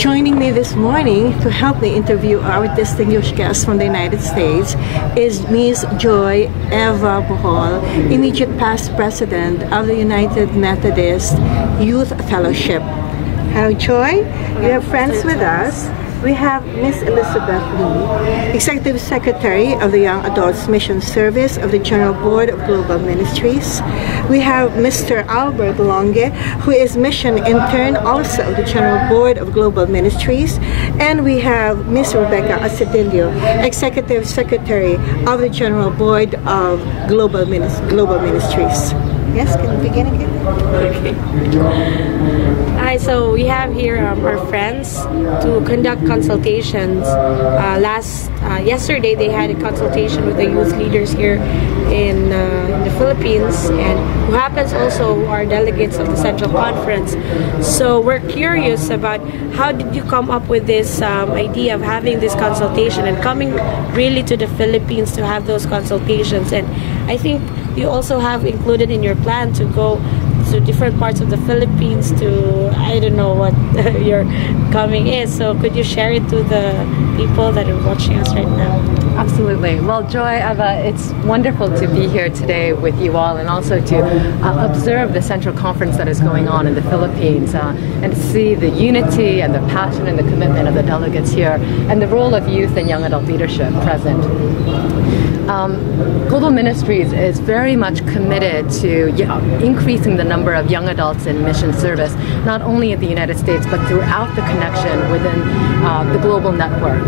Joining me this morning to help me interview our distinguished guest from the United States is Ms. Joy Eva Bohol, immediate past president of the United Methodist Youth Fellowship. Hello, Joy. You have friends with us. We have Ms. Elizabeth Lee, Executive Secretary of the Young Adults Mission Service of the General Board of Global Ministries. We have Mr. Albert Longe, who is Mission Intern also of the General Board of Global Ministries. And we have Ms. Becky Acedillo, Executive Secretary of the General Board of Global Ministries. Yes, can we begin again? Okay. Hi, so we have here our friends to conduct consultations. Yesterday they had a consultation with the youth leaders here in the Philippines, and who happens also are delegates of the Central Conference. So we're curious about how did you come up with this idea of having this consultation and coming really to the Philippines to have those consultations. And I think you also have included in your plan to go to different parts of the Philippines to, I don't know what your coming is. So could you share it to the people that are watching us right now? Absolutely. Well, Joy, Eva, it's wonderful to be here today with you all, and also to observe the Central Conference that is going on in the Philippines, and to see the unity and the passion and the commitment of the delegates here, and the role of youth and young adult leadership present. Global Ministries is very much committed to increasing the number of young adults in mission service, not only in the United States, but throughout the connection within the global network.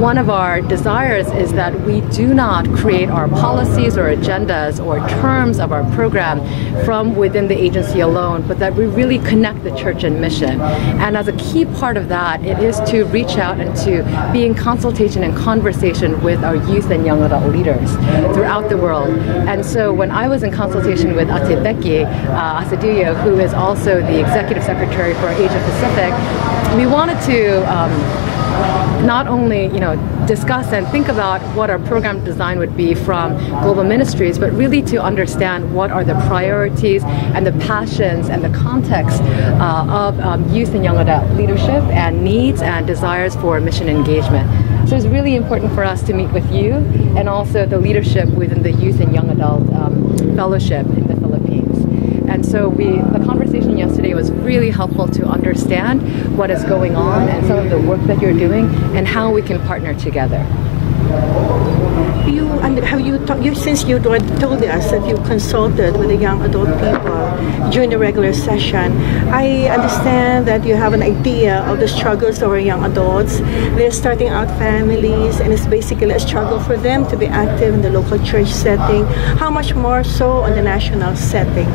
One of our desires is that we do not create our policies or agendas or terms of our program from within the agency alone, but that we really connect the church and mission. And as a key part of that, it is to reach out and to be in consultation and conversation with our youth and young adult leaders throughout the world. And so when I was in consultation with Becky Acedillo, who is also the Executive Secretary for Asia Pacific, we wanted to not only discuss and think about what our program design would be from Global Ministries, but really to understand what are the priorities and the passions and the context of youth and young adult leadership and needs and desires for mission engagement. So it's really important for us to meet with you and also the leadership within the Youth and Young Adult Fellowship in the Philippines. And so the conversation yesterday was really helpful to understand what is going on and some of the work that you're doing and how we can partner together. Since you told us that you consulted with the young adult people during the regular session, I understand that you have an idea of the struggles of our young adults. They're starting out families, and it's basically a struggle for them to be active in the local church setting. How much more so on the national setting?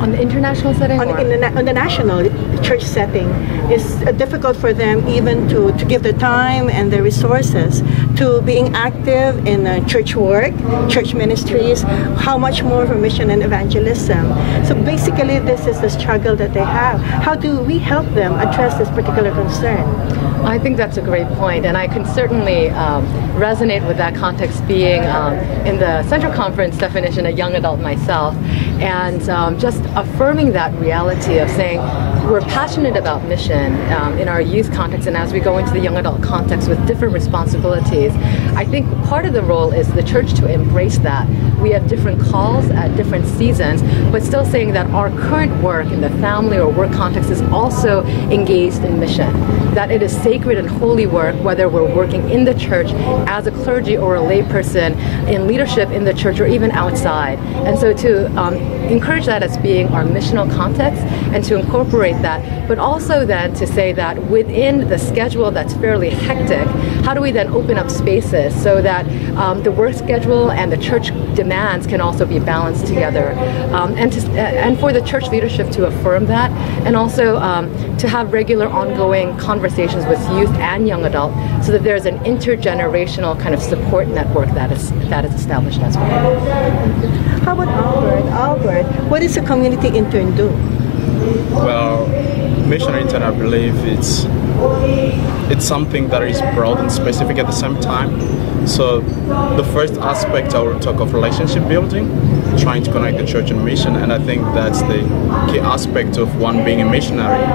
On the international setting? On the national church setting, it's difficult for them even to give the time and the resources to being active in church work, church ministries, how much more for mission and evangelism. So basically this is the struggle that they have. How do we help them address this particular concern? I think that's a great point, and I can certainly resonate with that context, being in the Central Conference definition a young adult myself, and just affirming that reality of saying we're passionate about mission in our youth context, and as we go into the young adult context with different responsibilities, I think part of the role is the church to embrace that. We have different calls at different seasons, but still saying that our current work in the family or work context is also engaged in mission, that it is sacred and holy work, whether we're working in the church as a clergy or a lay person in leadership in the church or even outside. And so to encourage that as being our missional context and to incorporate that, but also then to say that within the schedule that's fairly hectic, how do we then open up spaces so that the work schedule and the church demands can also be balanced together, and for the church leadership to affirm that, and also to have regular ongoing conversations with youth and young adult so that there's an intergenerational kind of support network that is established as well. How about Albert, what does a community intern do? Well, missionary intern, I believe it's something that is broad and specific at the same time. So the first aspect I will talk of relationship building, trying to connect the church and mission, and I think that's the key aspect of one being a missionary,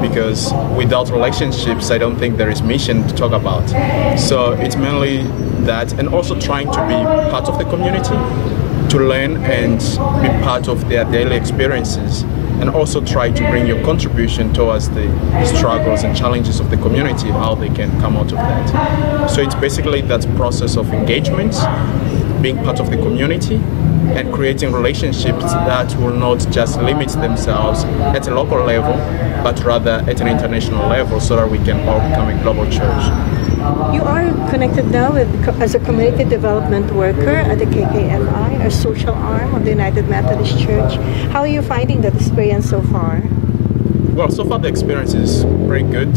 because without relationships I don't think there is mission to talk about. So it's mainly that, and also trying to be part of the community, to learn and be part of their daily experiences, and also try to bring your contribution towards the struggles and challenges of the community, how they can come out of that. So it's basically that process of engagement, being part of the community, and creating relationships that will not just limit themselves at a local level, but rather at an international level, so that we can all become a global church. You are connected now as a community development worker at the KKMI, a social arm of the United Methodist Church. How are you finding that experience so far? Well, so far the experience is pretty good.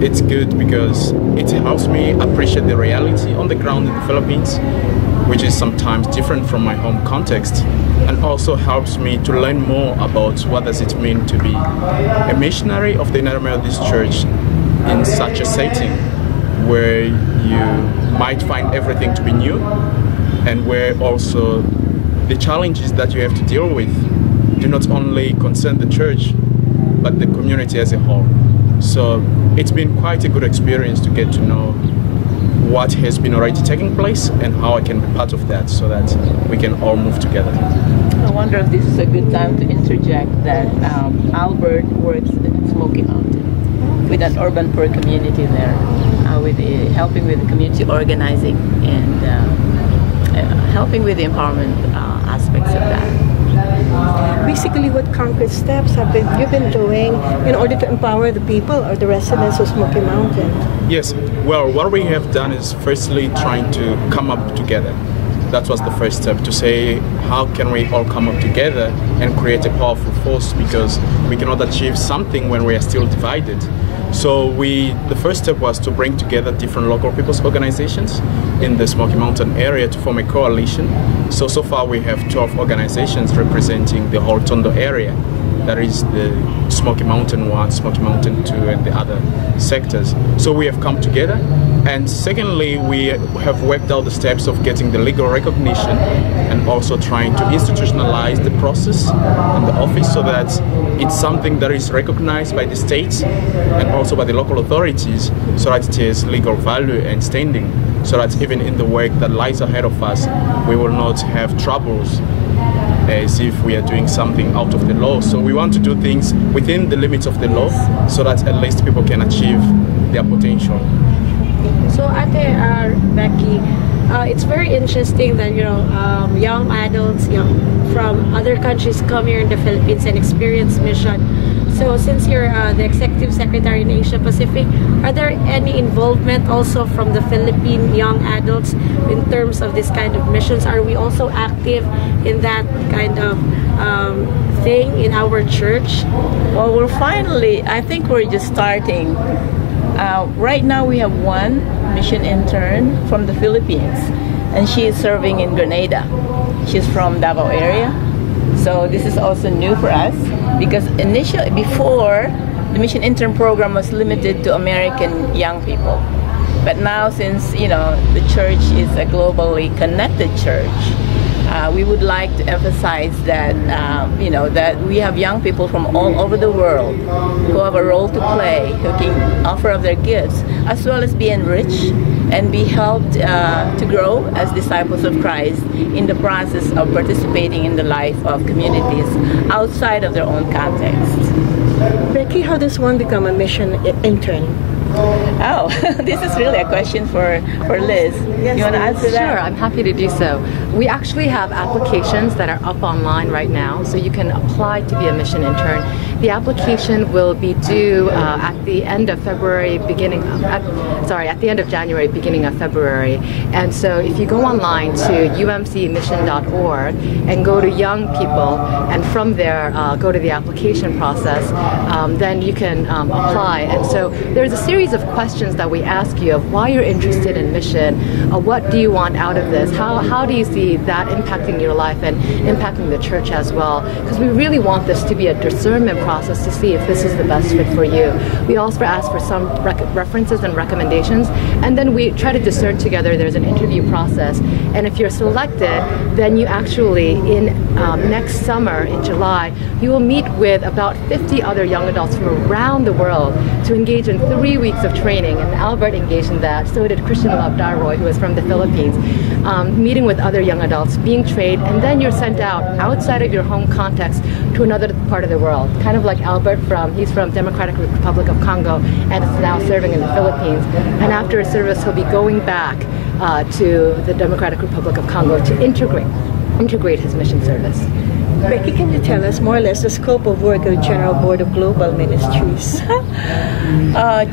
It's good because it helps me appreciate the reality on the ground in the Philippines, which is sometimes different from my home context, and also helps me to learn more about what does it mean to be a missionary of the United Methodist Church in such a setting, where you might find everything to be new, and where also the challenges that you have to deal with do not only concern the church, but the community as a whole. So it's been quite a good experience to get to know what has been already taking place and how I can be part of that, so that we can all move together. I wonder if this is a good time to interject that Albert works in Smoky Mountain with an urban poor community there, with helping with the community organizing and helping with the empowerment aspects of that. Basically, what concrete steps you've been doing in order to empower the people or the residents of Smoky Mountain? Yes, well, what we have done is firstly trying to come up together. That was the first step, to say how can we all come up together and create a powerful force, because we cannot achieve something when we are still divided. So the first step was to bring together different local people's organizations in the Smoky Mountain area to form a coalition. So far we have 12 organizations representing the whole Tondo area. That is the Smoky Mountain 1, Smoky Mountain 2, and the other sectors. So we have come together. And secondly, we have worked out the steps of getting the legal recognition and also trying to institutionalize the process and the office, so that it's something that is recognized by the states and also by the local authorities, so that it has legal value and standing, so that even in the work that lies ahead of us, we will not have troubles as if we are doing something out of the law. So we want to do things within the limits of the law, so that at least people can achieve their potential. So Ate Becky, it's very interesting that young adults from other countries come here in the Philippines and experience mission. So since you're the Executive Secretary in Asia Pacific, are there any involvement also from the Philippine young adults in terms of this kind of missions? Are we also active in that kind of thing in our church? Well, I think we're just starting. Right now we have one mission intern from the Philippines, and she is serving in Grenada. She's from Davao area. So this is also new for us, because before, the mission intern program was limited to American young people. But now, since the church is a globally connected church, we would like to emphasize that that we have young people from all over the world who have a role to play, who can offer up their gifts, as well as be enriched and be helped to grow as disciples of Christ in the process of participating in the life of communities outside of their own context. Becky, how does one become a mission intern? Oh, this is really a question for Liz. Yes, you want to answer that? Sure, I'm happy to do so. We actually have applications that are up online right now, so you can apply to be a mission intern. The application will be due at the end of February, at the end of January, beginning of February. And so if you go online to umcmission.org and go to young people, and from there go to the application process, then you can apply. And so there's a series of questions questions that we ask you of why you're interested in mission, what do you want out of this, how do you see that impacting your life and impacting the church as well, because we really want this to be a discernment process to see if this is the best fit for you. We also ask for some references and recommendations, and then we try to discern together. There's an interview process, and if you're selected, then you actually, in next summer in July, you will meet with about 50 other young adults from around the world to engage in 3 weeks of training, and Albert engaged in that, so did Christian Love Darroy, who is from the Philippines, meeting with other young adults, being trained, and then you're sent out outside of your home context to another part of the world, kind of like Albert he's from Democratic Republic of Congo and is now serving in the Philippines, and after his service he'll be going back to the Democratic Republic of Congo to integrate his mission service. Becky, can you tell us more or less the scope of work of the General Board of Global Ministries?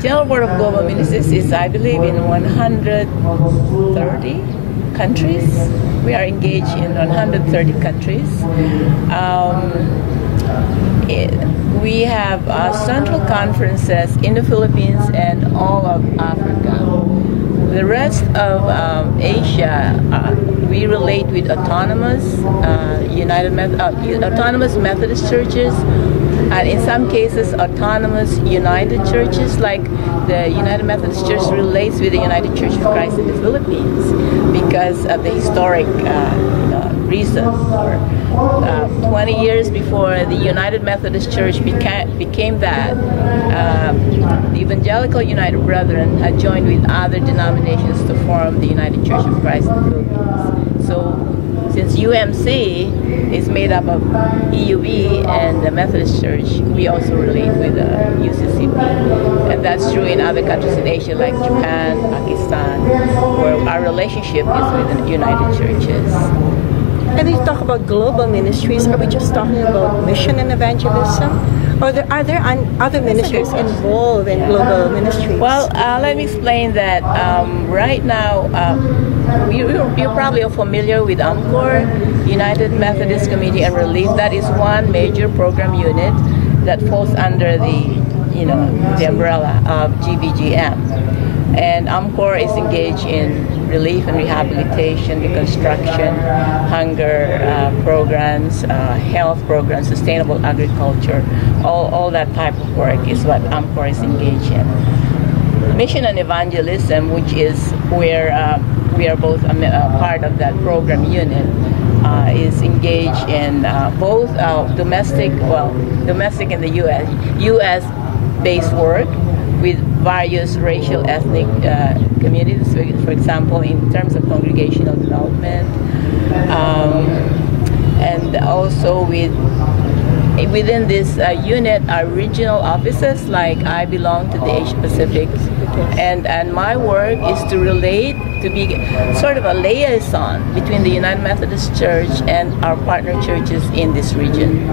General Board of Global Ministries is, I believe, in 130 countries. We are engaged in 130 countries. We have central conferences in the Philippines and all of Africa. The rest of Asia, we relate with autonomous autonomous Methodist churches, and in some cases autonomous United churches, like the United Methodist Church relates with the United Church of Christ in the Philippines because of the historic reason. 20 years before the United Methodist Church became that, the Evangelical United Brethren had joined with other denominations to form the United Church of Christ in the Philippines. So since UMC is made up of EUB and the Methodist Church, we also relate with UCCP. And that's true in other countries in Asia like Japan, Pakistan, where our relationship is with the United Churches. And when you talk about global ministries, are we just talking about mission and evangelism? Or are there other ministries involved in global ministries? Well, let me explain that right now, you're probably familiar with UMCOR, United Methodist Community and Relief. That is one major program unit that falls under the umbrella of GBGM. And UMCOR is engaged in relief and rehabilitation, reconstruction, hunger programs, health programs, sustainable agriculture. All that type of work is what UMCOR is engaged in. Mission and evangelism, which is where we are both part of that program unit, is engaged in both domestic in the U.S.-based work with various racial, ethnic communities, for example, in terms of congregational development, and also within this unit are regional offices, like I belong to the Asia Pacific, and my work is to relate, to be sort of a liaison between the United Methodist Church and our partner churches in this region.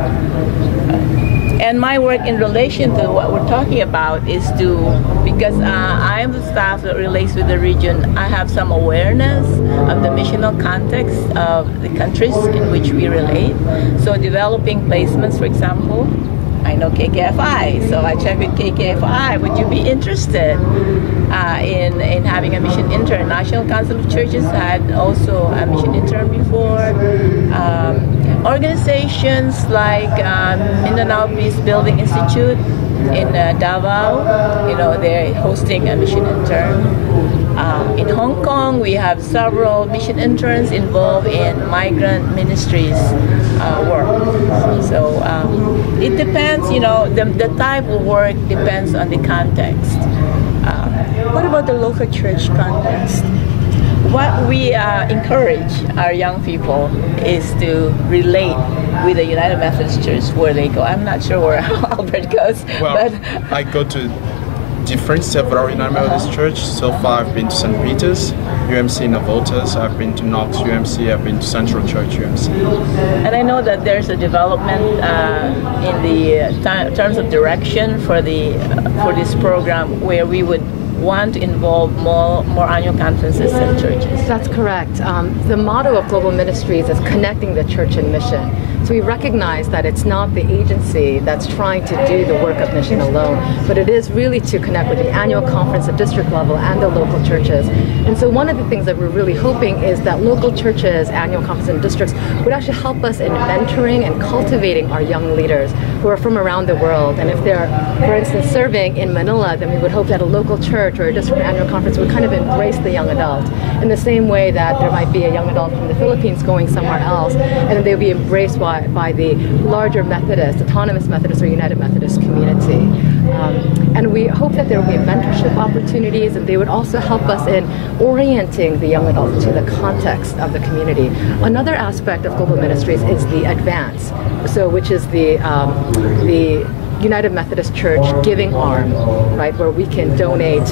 And my work in relation to what we're talking about is because I am the staff that relates with the region, I have some awareness of the missional context of the countries in which we relate. So developing placements, for example, I know KKFI, so I check with KKFI, would you be interested in having a mission intern? National Council of Churches had also a mission intern before. Organizations like Mindanao Peace Building Institute in Davao, they're hosting a mission intern. In Hong Kong, we have several mission interns involved in migrant ministries work. So it depends, the type of work depends on the context. What about the local church context? What we encourage our young people is to relate with the United Methodist Church where they go. I'm not sure where Albert goes. Well, but I go to several United Methodist Church. So far I've been to St. Peter's, UMC Navotas, I've been to Knox UMC, I've been to Central Church UMC. And I know that there's a development in the terms of direction for this program where we would want to involve more annual conferences and churches. That's correct. The motto of Global Ministries is connecting the church and mission. So we recognize that it's not the agency that's trying to do the work of mission alone, but it is really to connect with the annual conference at district level and the local churches. And so one of the things that we're really hoping is that local churches, annual conference and districts would actually help us in mentoring and cultivating our young leaders who are from around the world. And if they're, for instance, serving in Manila, then we would hope that a local church or a district annual conference would kind of embrace the young adult in the same way that there might be a young adult from the Philippines going somewhere else, and then they would be embraced by the larger Methodist, Autonomous Methodist or United Methodist community. And we hope that there will be mentorship opportunities, and they would also help us in orienting the young adults to the context of the community. Another aspect of global ministries is the advance, so which is the United Methodist Church giving arm, right, where we can donate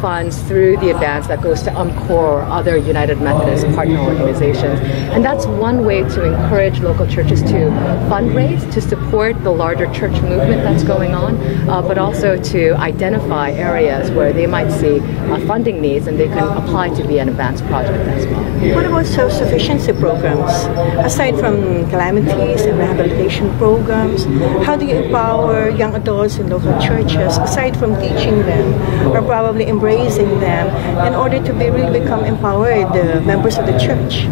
funds through the advance that goes to UMCOR or other United Methodist partner organizations. And that's one way to encourage local churches to fundraise, to support the larger church movement that's going on, but also to identify areas where they might see funding needs and they can apply to be an advance project as well. What about self-sufficiency programs? Aside from calamities and rehabilitation programs, how do you empower young adults in local churches, aside from teaching them or probably embracing them, in order to really become empowered members of the church?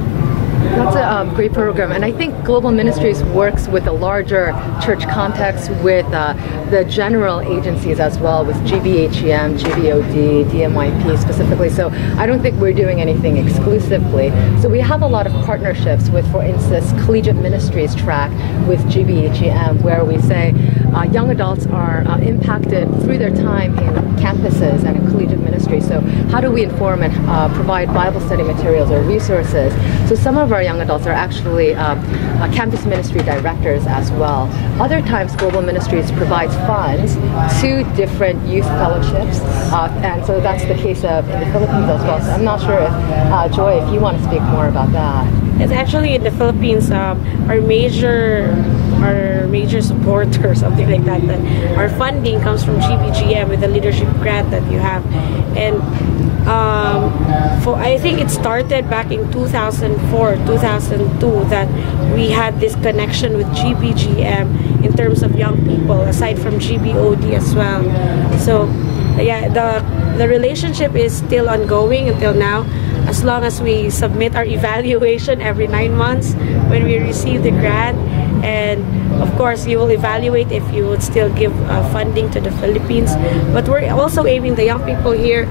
That's a great program, and I think Global Ministries works with a larger church context with the general agencies as well, with GBHEM, GBOD, DMYP specifically. So I don't think we're doing anything exclusively. So we have a lot of partnerships with, for instance, Collegiate Ministries track with GBHEM, where we say young adults are impacted through their time in campuses and in collegiate ministry. So how do we inform and provide Bible study materials or resources? So some of our young adults are actually campus ministry directors as well. Other times, Global Ministries provides funds to different youth fellowships, and so that's the case in the Philippines as well. So I'm not sure if, Joy, if you want to speak more about that. It's actually in the Philippines, our major support or something like that. Our funding comes from GBGM with the leadership grant that you have, and I think it started back in 2004, 2002 that we had this connection with GBGM in terms of young people, aside from GBOD as well. So yeah, the relationship is still ongoing until now, as long as we submit our evaluation every 9 months when we receive the grant. And of course, you will evaluate if you would still give funding to the Philippines. But we're also aiming the young people here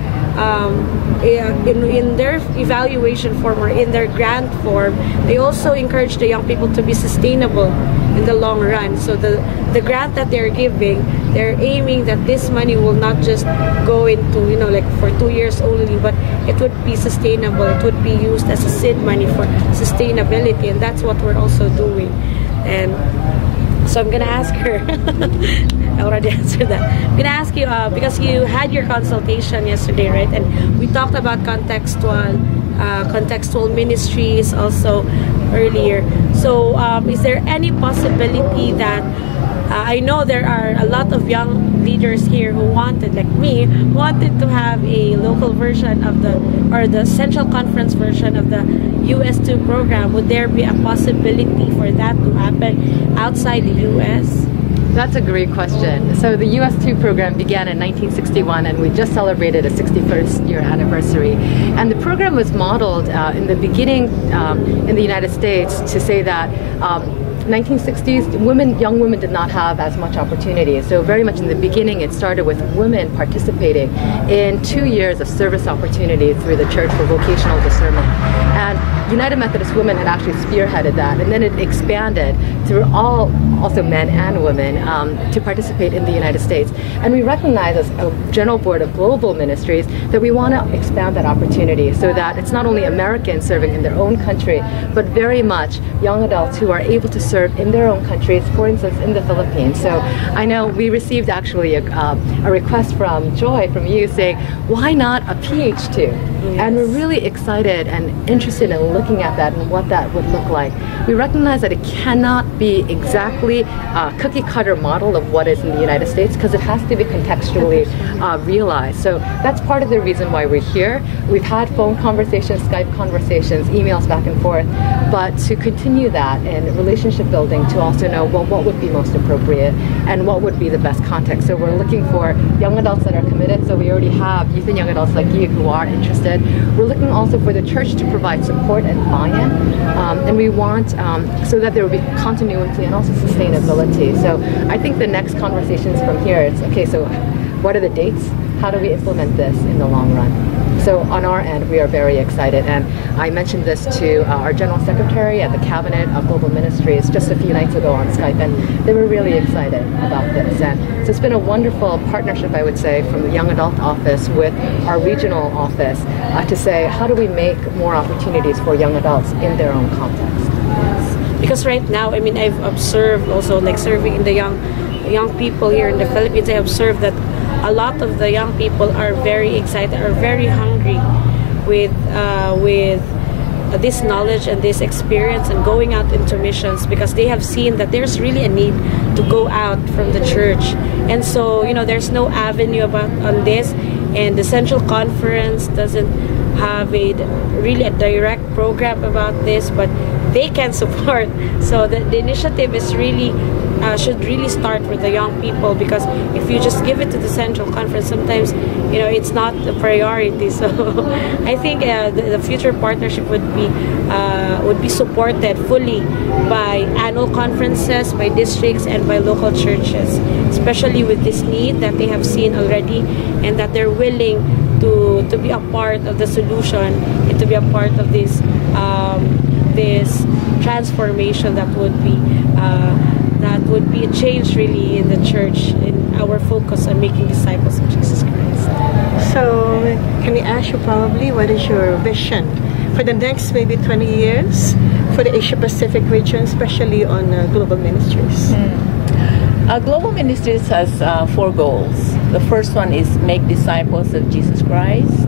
in their evaluation form or in their grant form. They also encourage the young people to be sustainable in the long run. So the grant that they're giving, they're aiming that this money will not just go into, like for 2 years only, but it would be sustainable. It would be used as a seed money for sustainability, and that's what we're also doing. And so I'm gonna ask her. I already answered that. I'm gonna ask you because you had your consultation yesterday, right? And we talked about contextual ministries also earlier. So is there any possibility that I know there are a lot of young leaders here who wanted, like me, wanted to have a local version of the Central Conference version of the US2 program. Would there be a possibility for that to happen outside the US? That's a great question. So the US2 program began in 1961, and we just celebrated a 61st year anniversary. And the program was modeled in the beginning in the United States to say that 1960s, young women did not have as much opportunity. So very much in the beginning, it started with women participating in 2 years of service opportunity through the church for vocational discernment. And United Methodist Women had actually spearheaded that, and then it expanded through also men and women to participate in the United States. And we recognize as a general board of global ministries that we want to expand that opportunity so that it's not only Americans serving in their own country, but very much young adults who are able to serve in their own countries, for instance, in the Philippines. So I know we received actually a request from Joy, from you, saying, why not a PH2? Yes. And we're really excited and interested in looking at that and what that would look like. We recognize that it cannot be exactly a cookie cutter model of what is in the United States, because it has to be contextually realized. So that's part of the reason why we're here. We've had phone conversations, Skype conversations, emails back and forth, but to continue that in relationship building, to also know, well, what would be most appropriate and what would be the best context. So we're looking for young adults that are committed. So we already have youth and young adults like you who are interested. We're looking also for the church to provide support and buy-in, and we want so that there will be continuity and also sustainability. So I think the next conversations from here, it's okay, so what are the dates? How do we implement this in the long run? So on our end, we are very excited, and I mentioned this to our General Secretary at the Cabinet of Global Ministries just a few nights ago on Skype, and they were really excited about this. And so it's been a wonderful partnership, I would say, from the Young Adult Office with our regional office to say, how do we make more opportunities for young adults in their own context? Because right now, I mean, I've observed also, like serving in the young people here in the Philippines, I observed that a lot of the young people are very excited, are very hungry with this knowledge and this experience and going out into missions, because they have seen that there's really a need to go out from the church. And so, you know, there's no avenue on this, and the Central Conference doesn't have really a direct program about this, but they can support. So the initiative is really should really start with the young people, because if you just give it to the Central Conference, sometimes, you know, it's not a priority. So I think the future partnership would be supported fully by annual conferences, by districts, and by local churches, especially with this need that they have seen already, and that they're willing to be a part of the solution and to be a part of this this transformation that would be a change really in the church, in our focus on making disciples of Jesus Christ. So can we ask you probably, what is your vision for the next maybe 20 years for the Asia Pacific region, especially on global ministries? Global Ministries has 4 goals. The first one is make disciples of Jesus Christ.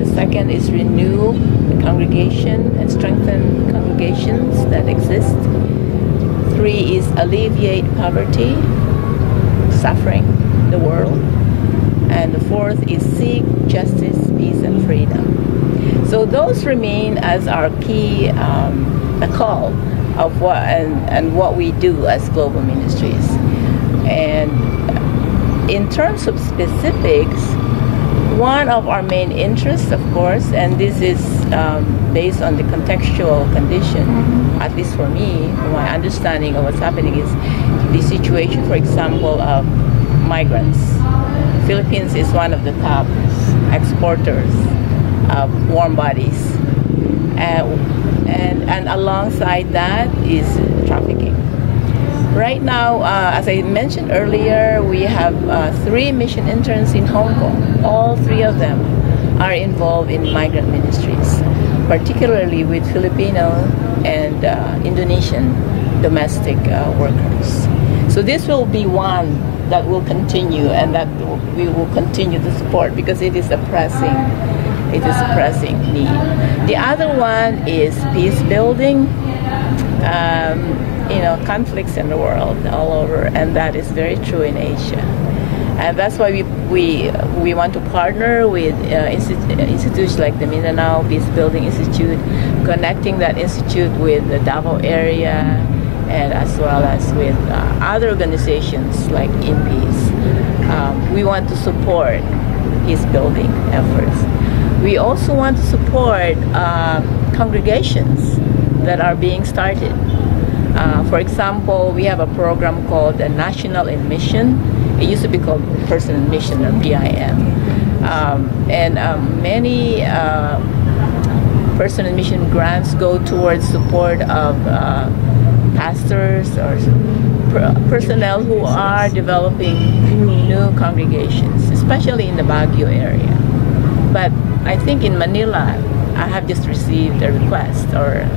The second is renew the congregation and strengthen congregations that exist. 3 is alleviate poverty, suffering in the world. And the 4th is seek justice, peace, and freedom. So those remain as our key a call of what we do as Global Ministries. And in terms of specifics, one of our main interests, of course, and this is based on the contextual condition, at least for me, my understanding of what's happening, is the situation, for example, of migrants. Philippines is one of the top exporters of warm bodies, and alongside that is trafficking. Right now, as I mentioned earlier, we have 3 mission interns in Hong Kong. All 3 of them are involved in migrant ministries, particularly with Filipino and Indonesian domestic workers. So this will be one that will continue, and that we will continue to support, because it is a pressing need. The other one is peace building. You know, conflicts in the world all over, and that is very true in Asia. And that's why we want to partner with institutes like the Mindanao Peace Building Institute, connecting that institute with the Davao area, and as well as with other organizations like In Peace. We want to support peace building efforts. We also want to support congregations that are being started. For example, we have a program called the National in Mission. It used to be called Person in Mission, or PIM. Many Person in Mission grants go towards support of pastors or personnel who are developing new congregations, especially in the Baguio area. But I think in Manila, I have just received a request, or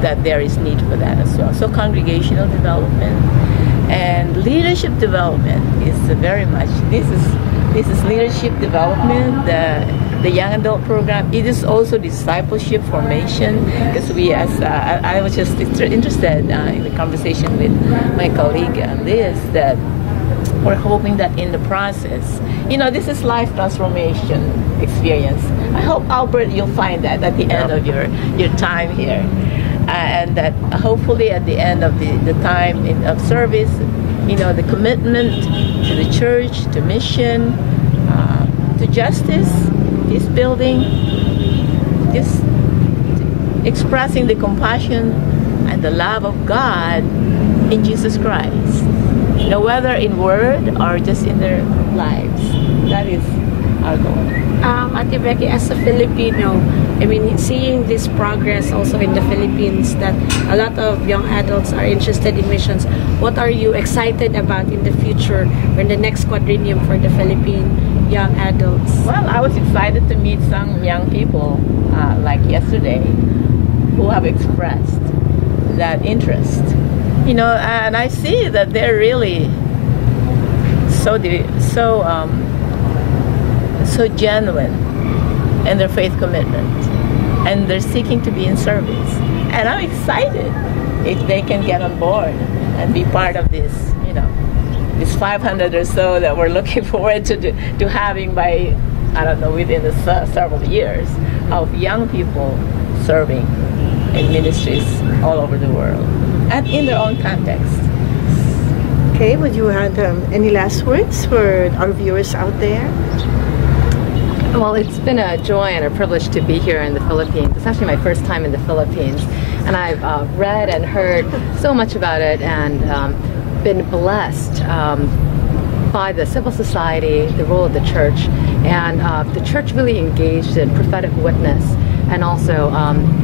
that there is need for that as well. So congregational development and leadership development is very much, this is leadership development. the young adult program, it is also discipleship formation, because we, as I was just interested in the conversation with my colleague Liz, that we're hoping that in the process, this is life transformation experience. I hope, Albert, you'll find that at the end of your time here, and that hopefully at the end of the time of service, the commitment to the church, to mission, to justice, peace building, just expressing the compassion and the love of God in Jesus Christ. Whether in word or just in their lives. That is our goal. Ate Becky, as a Filipino, I mean, seeing this progress also in the Philippines, that a lot of young adults are interested in missions, what are you excited about in the future or in the next quadrennium for the Philippine young adults? Well, I was excited to meet some young people, like yesterday, who have expressed that interest. And I see that they're really so genuine in their faith commitment, and they're seeking to be in service. And I'm excited if they can get on board and be part of this, this 500 or so that we're looking forward to having by, I don't know, within the several years of young people serving in ministries all over the world and in their own context. Okay, would you have any last words for our viewers out there? Well, it's been a joy and a privilege to be here in the Philippines. It's actually my first time in the Philippines, and I've read and heard so much about it, and been blessed by the civil society, the role of the church, and the church really engaged in prophetic witness, and also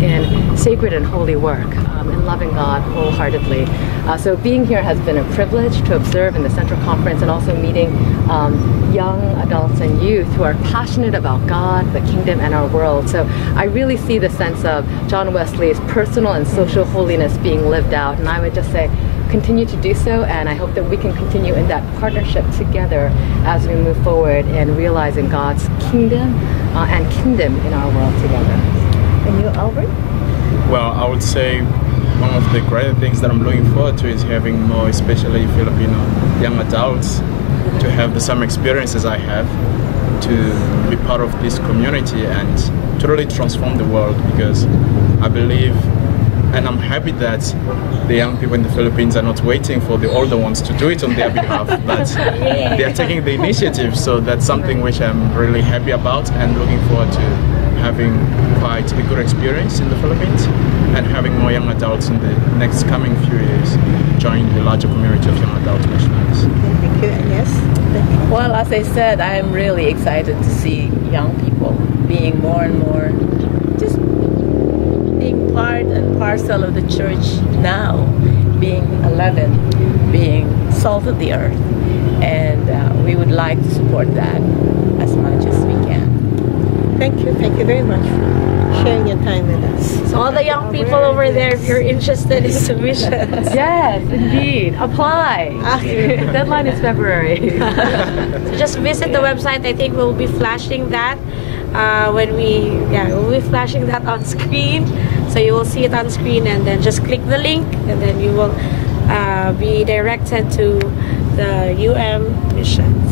in sacred and holy work, in loving God wholeheartedly. So being here has been a privilege to observe in the Central Conference, and also meeting young adults and youth who are passionate about God, the kingdom, and our world. So I really see the sense of John Wesley's personal and social holiness being lived out, and I would just say, continue to do so, and I hope that we can continue in that partnership together as we move forward in realizing God's kingdom and kingdom in our world together. And you, Albert? Well, I would say one of the great things that I'm looking forward to is having more, especially Filipino young adults, to have the same experiences I have, to be part of this community and to really transform the world, because I believe, and I'm happy that the young people in the Philippines are not waiting for the older ones to do it on their behalf, but they are taking the initiative. So that's something which I'm really happy about, and looking forward to having quite a good experience in the Philippines and having more young adults in the next coming few years join the larger community of young adult missionaries. Thank you. And yes? Well, as I said, I am really excited to see young people being more and more just being part and parcel of the church now, being a leaven, being salt of the earth, and we would like to support that as much as we can. Thank you very much for sharing your time with us. So all the young people over there, if you're interested in submissions. Yes, indeed. Apply. Deadline is February. So just visit the website. I think we'll be flashing that we'll be flashing that on screen. So you will see it on screen, and then just click the link, and then you will be directed to the UM missions.